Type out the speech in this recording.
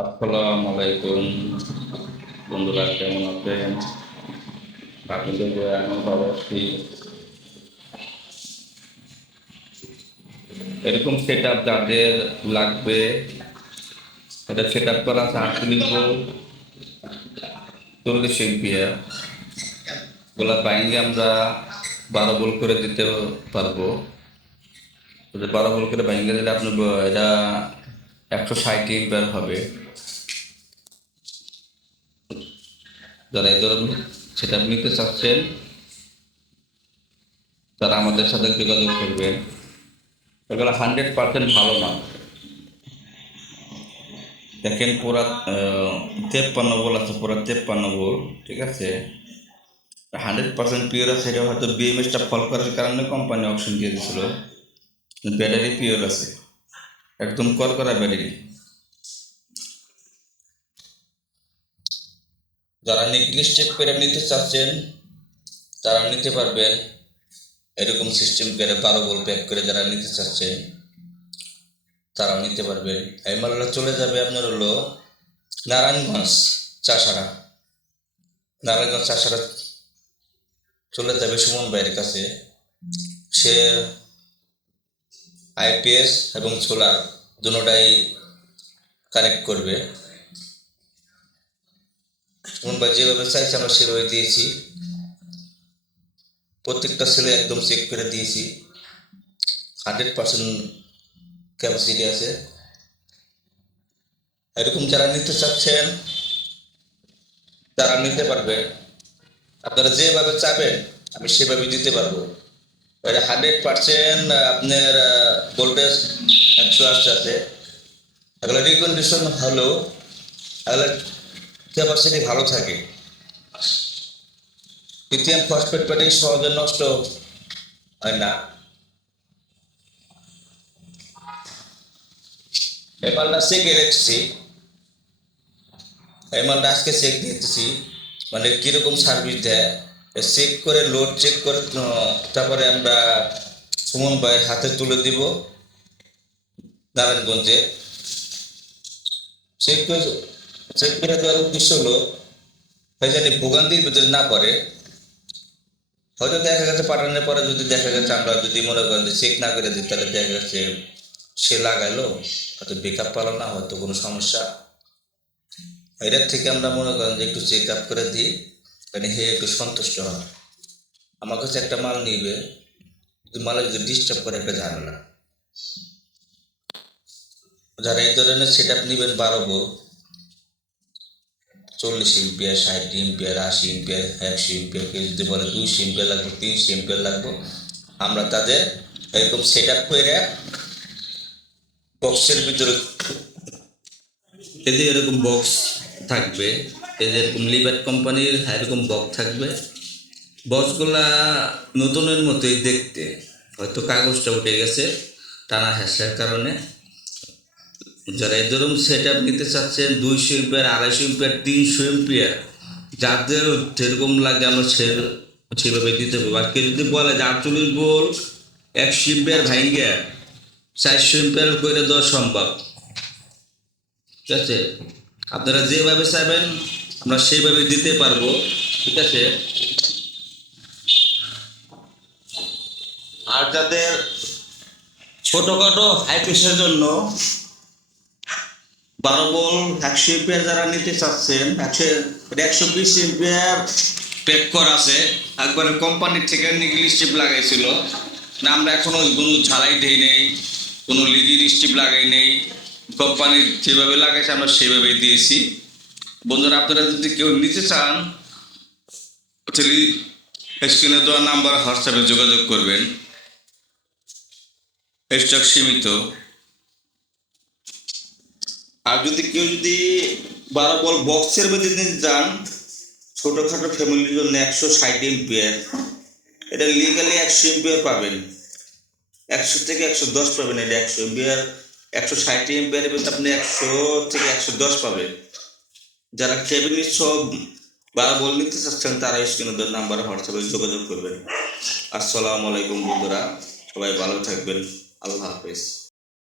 আসসালামু আলাইকুম বন্ধুরা, কেমন আছেন? আপনাদের দয়ায় আমি ভালো আছি। এরকম সেট আপ যাদের লাগবে, এটা সেট আপ করা আছে 48 ভোল্ট 40 এম্পিয়ার। ওগুলা বাইন্ডে আমরা 12 ভোল্ট করে দিতে পারবো। 12 ভোল্ট করে বাইন্ডে দিলে আপনার এটা 160 এম্পিয়ার হবে। যারা এই ধরনের সেট আপ নিতে চাচ্ছেন তারা আমাদের সাথে যোগাযোগ করবেন। এগুলো 100% ভালো না। দেখেন পুরা 53 ভোল্ট আছে, পুরা 53 ভোল্ট, ঠিক আছে। 100% পিওর আছে, এটা হয়তো বিএমএসটা ফল করার কারণে কোম্পানি অপশন দিয়ে দিয়েছিল। ব্যাটারি পিওর আছে, একদম করকরা ব্যাটারি। যারা নেকলেস চেক করে নিতে চাচ্ছেন তারা নিতে পারবেন। এরকম সিস্টেম করে 12 ভোল্ট প্যাক করে যারা নিতে চাচ্ছেন তারা নিতে পারবেন। এই মালটা চলে যাবে আপনার হলো নারায়ণগঞ্জ চাষারা। নারায়ণগঞ্জ চাষারা চলে যাবে সুমন ভাইয়ের কাছে। সে আইপিএস এবং সোলার দুটোটাই কানেক্ট করবে। সুমন ভাই যেভাবে চাইছে আমরা সেভাবে দিয়েছি। প্রত্যেকটা সেলে একদম চেক করে দিয়েছি। 100% ক্যাপাসিটি আছে। এরকম যারা নিতে চাচ্ছেন তারা নিতে পারবে। আপনারা যেভাবে চাবেন আমি সেভাবে দিতে পারবো। এটা 100% আপনার ভোল্টেজ 180 আছে। এগুলো রিকন্ডিশন হলেও এগুলো ক্যাপাসিটি ভালো থাকে। লিথিয়াম ফসফেট ব্যাটারি সহজে নষ্ট হয় না। এই মালটা চেকে রেখেছি, এই মালটা আজকে চেক দিতেছি, মানে কিরকম সার্ভিস দেয় চেক করে, লোড চেক করে তারপরে আমরা সুমন ভাই হাতে তুলে দিব। নারায়ণগঞ্জে চেক করে, চেক করে দেওয়ার উদ্দেশ্য হলো ভাই জানি ভোগান্তির ভিতরে না পড়ে। হয়তো দেখা গেছে পাঠানোর পরে যদি দেখা গেছে আমরা যদি মনে করেন যে চেক না করে দিই, তাহলে দেখা গেছে সে লাগাইলো হয়তো বেকআপ পালো না, হয়তো কোনো সমস্যা। এটার থেকে আমরা মনে করেন যে একটু চেক আপ করে দিই, মানে হে একটু সন্তুষ্ট হয়। আমার কাছে একটা মাল নিবে, যদি মালে যদি ডিস্টার্ব করে একটা ঝামেলা। যারা এই ধরনের সেট আপ নেবেন 12 volt 40 ampere 60 ampere 80 ampere 100 ampere, কেউ যদি বলে 200 এম্পিয়ার লাগবে 300 এম্পিয়ার লাগবে, আমরা তাদের এরকম সেট আপ করে বক্সের ভিতরে এদের এরকম বক্স থাকবে। এদের এরকম লিভার কোম্পানির এরকম বক্স থাকবে। বক্সগুলা নতুনের মতোই দেখতে, হয়তো কাগজটা উঠে গেছে টানা হেঁচার কারণে। যারা এই ধরুন সেট আপ নিতে চাচ্ছেন 200 এম্পিয়ার 250 এম্পিয়ার 300 এম্পিয়ার, যাদের যেরকম লাগে আমরা সেভাবে দিতে পারবো। আর কেউ যদি বলে যে 48 ভোল্ট 100 এম্পিয়ার ভাইঙ্গা 400 এম্পিয়ার করে দেওয়া সম্ভব, ঠিক আছে। আপনারা যেভাবে চাইবেন আমরা সেইভাবে দিতে পারবো, ঠিক আছে। আর যাদের ছোটখাটো হাই প্রেসের জন্য 12 ভোল্ট 100 এম্পিয়ার যারা নিতে চাচ্ছেন, 120 এম্পিয়ার প্যাক করা আছে, একবারে কোম্পানির থেকে নিগল স্ট্রিপ লাগাইছিল না, আমরা এখনো কোনো ঝালাই দেই নেই, কোনো লিগির স্ট্রিপ লাগাই নেই। কোম্পানির যেভাবে লাগাইছে আমরা সেভাবেই দিয়েছি। বন্ধুরা, আপনারা যদি কেউ নিতে চান স্ক্রিনে দেওয়া নাম্বার হোয়াটসঅ্যাপে যোগাযোগ করবেন। স্টক সীমিত। আর যদি কেউ যদি 12 ভোল্ট বক্সের মধ্যে নিতে চান ছোটোখাটো ফ্যামিলির জন্য 160 এম্পিয়ার, এটা লিগালি 100 এম্পিয়ার পাবেন, 100 থেকে 110 পাবেন। এটা 100 এম্পিয়ার 160 এম্পিয়ারের মধ্যে আপনি 100 থেকে 110 পাবেন। যারা ক্যাবিনেট সব 12 ভোল্ট নিতে চাচ্ছেন তারা স্ক্রিনের নাম্বার হোয়াটসঅ্যাপে যোগাযোগ করবেন। আসসালামু আলাইকুম বন্ধুরা, সবাই ভালো থাকবেন। আল্লাহ হাফেজ।